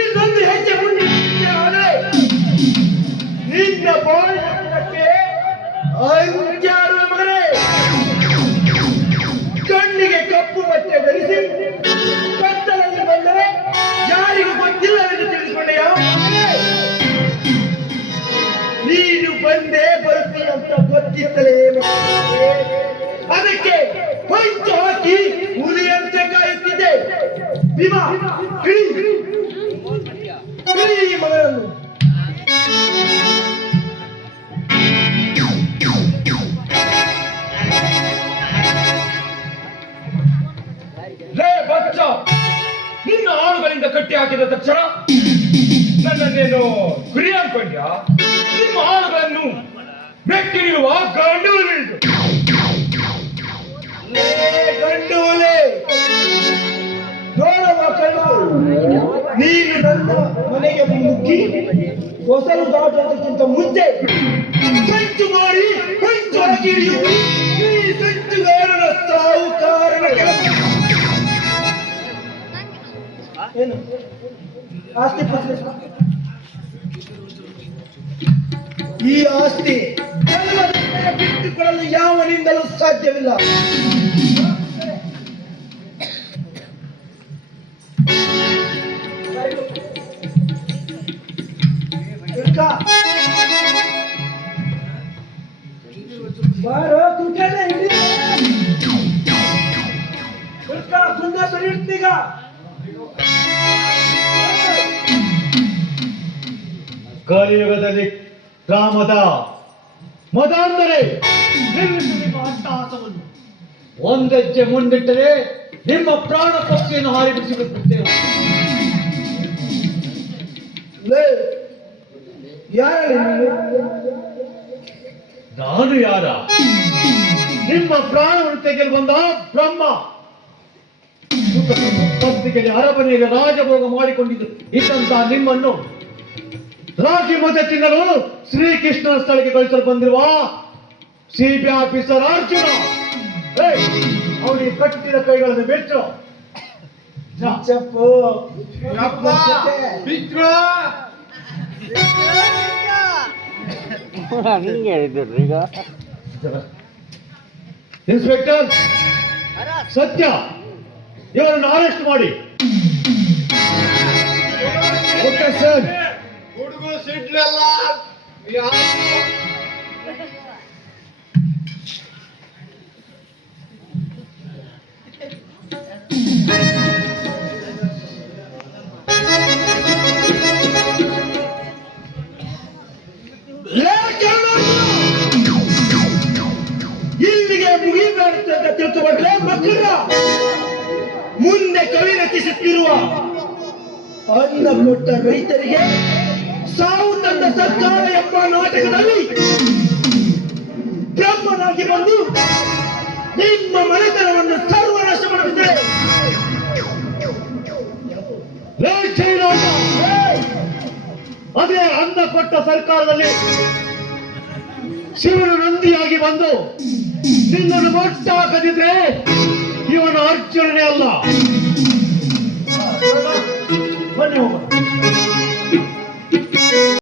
ಇನ್ನೊಂದು ಹೆಜ್ಜೆ ಮುಂದೆ ಆದರೆ ನಿನ್ನ ಪೌರಾಣಿಕಕ್ಕೆ ಅಂತ್ಯಾಡುವ ಮಗನೇ. ಕಣ್ಣಿಗೆ ಕಪ್ಪು ಬಟ್ಟೆ ಧರಿಸಿ ಕತ್ತಲಲ್ಲಿ ಬಂದರೆ ಯಾರಿಗೂ ಗೊತ್ತಿಲ್ಲವೆಂದು ತಿಳಿದುಕೊಂಡೆಯ. ನೀನು ಬಂದೇ ಬರುತ್ತೀನಂತ ಗೊತ್ತಿತ್ತಲೇ ಅದಕ್ಕೆ ಹೊಂಚು ಹಾಕಿ ಹುಲಿಯಂತೆ ಕಾಯುತ್ತಿದ್ದೆ. ಭೀಮ ಹಿಡಿ ಮಗನನ್ನು. ರೇ ಬಚ್ಚ, ನಿನ್ನ ಆಳುಗಳಿಂದ ಕಟ್ಟಿ ಹಾಕಿದ ತಕ್ಷಣ ನನ್ನನ್ನೇನು ಗುರಿ ಅನ್ಕೊಂಡ್ಯಾ? ನಿಮ್ಮ ಆಳುಗಳನ್ನು ಮೆಟ್ಟಿ ನಿಲ್ಲುವ ಗಂಡು ಗಂಡುಲೆ ನೋಡುವ ಕಣ್ಣು. ನೀನು ನನ್ನ ಮನೆಗೆ ಮುಗ್ಗಿ ಹೊಸಲು ದಾಟೋದಕ್ಕಿಂತ ಮುಂಚೆ ಸಂಚು ಮಾಡಿ ಹೊಂಚು ಹಾಕಿ ಈ ಸಂಚುಗಾರನ ಸಾವು ಕಾರಣ ಕೆಲಸ ಏನು? ಆಸ್ತಿ ಈ ಆಸ್ತಿ ಬಿಟ್ಟುಕೊಳ್ಳಲು ಯಾವನಿಂದಲೂ ಸಾಧ್ಯವಿಲ್ಲ. ಬಾರೋ ಕುಂಟೆ ಕುಂದ ಸರಿಯುತ್ತೀಗ. ಕಲಿಯುಗದಲ್ಲಿ ಗ್ರಾಮದ ಮತಾಂಧರೆ ನಿಲ್ಲಿಸಿ ನಿಮ್ಮ ಅಟ್ಟಹಾಸವನ್ನು. ಒಂದೆಜ್ಜೆ ಮುಂದಿಟ್ಟರೆ ನಿಮ್ಮ ಪ್ರಾಣ ಪಕ್ಷಿಯನ್ನು ಹಾರಿಬಿಸಿ ಬಿಡುತ್ತೇವೆ. ನಾನು ಯಾರ? ನಿಮ್ಮ ಪ್ರಾಣವನ್ನು ತೆಗೆಯಲು ಬಂದ ಬ್ರಹ್ಮ. ಪತ್ರಿಕೆಯಲ್ಲಿ ಅರಮನೆಯಲ್ಲಿ ರಾಜಭೋಗ ಮಾಡಿಕೊಂಡಿದ್ದು ಇದ್ದಂತಹ ನಿಮ್ಮನ್ನು ರಾಗಿ ಮಧ್ಯೆ ತಿನ್ನಲು ಶ್ರೀಕೃಷ್ಣನ ಸ್ಥಳಕ್ಕೆ ಕಳಿಸಲು ಬಂದಿರುವ ಸಿಬಿ ಆಫೀಸರ್ ಅರ್ಜುನ. ಅವನಿಗೆ ಕಟ್ಟಿದ ಕೈಗಳನ್ನು ಬೆಚ್ಚು. ಇನ್ಸ್ಪೆಕ್ಟರ್ ಸತ್ಯ, ಇವರನ್ನು ಅರೆಸ್ಟ್ ಮಾಡಿ. Okay sir. ಹುಡುಗರು ಸಿಡ್ಲಲ್ಲ ಇಲ್ಲಿಗೆ ಮುಗಿಬಾರದು ಅಂತ ತಿಳ್ಕೊಂಡ್ರೆ ಮಕ್ಕಳ ಮುಂದೆ ಕವಿ ರಚಿಸುತ್ತಿರುವ ಅನ್ನ ಕೊಟ್ಟ ರೈತರಿಗೆ ಸಾವು ತಂದ ಸರ್ಕಾರ ಎಂಬ ನಾಟಕದಲ್ಲಿ ಬ್ರಹ್ಮನಾಗಿ ಬಂದು ನಿಮ್ಮ ಮನೆತನವನ್ನು ಸರ್ವನಾಶ ಮಾಡುತ್ತಿದೆ. ಅದೇ ಅನ್ನ ಕೊಟ್ಟ ಸರ್ಕಾರದಲ್ಲಿ ಶಿವನು ನಂದಿಯಾಗಿ ಬಂದು ನಿನ್ನನ್ನು ಮಟ್ಟ ಹಾಕದಿದ್ರೆ ಇವನು ಅರ್ಜುನನೇ ಅಲ್ಲ.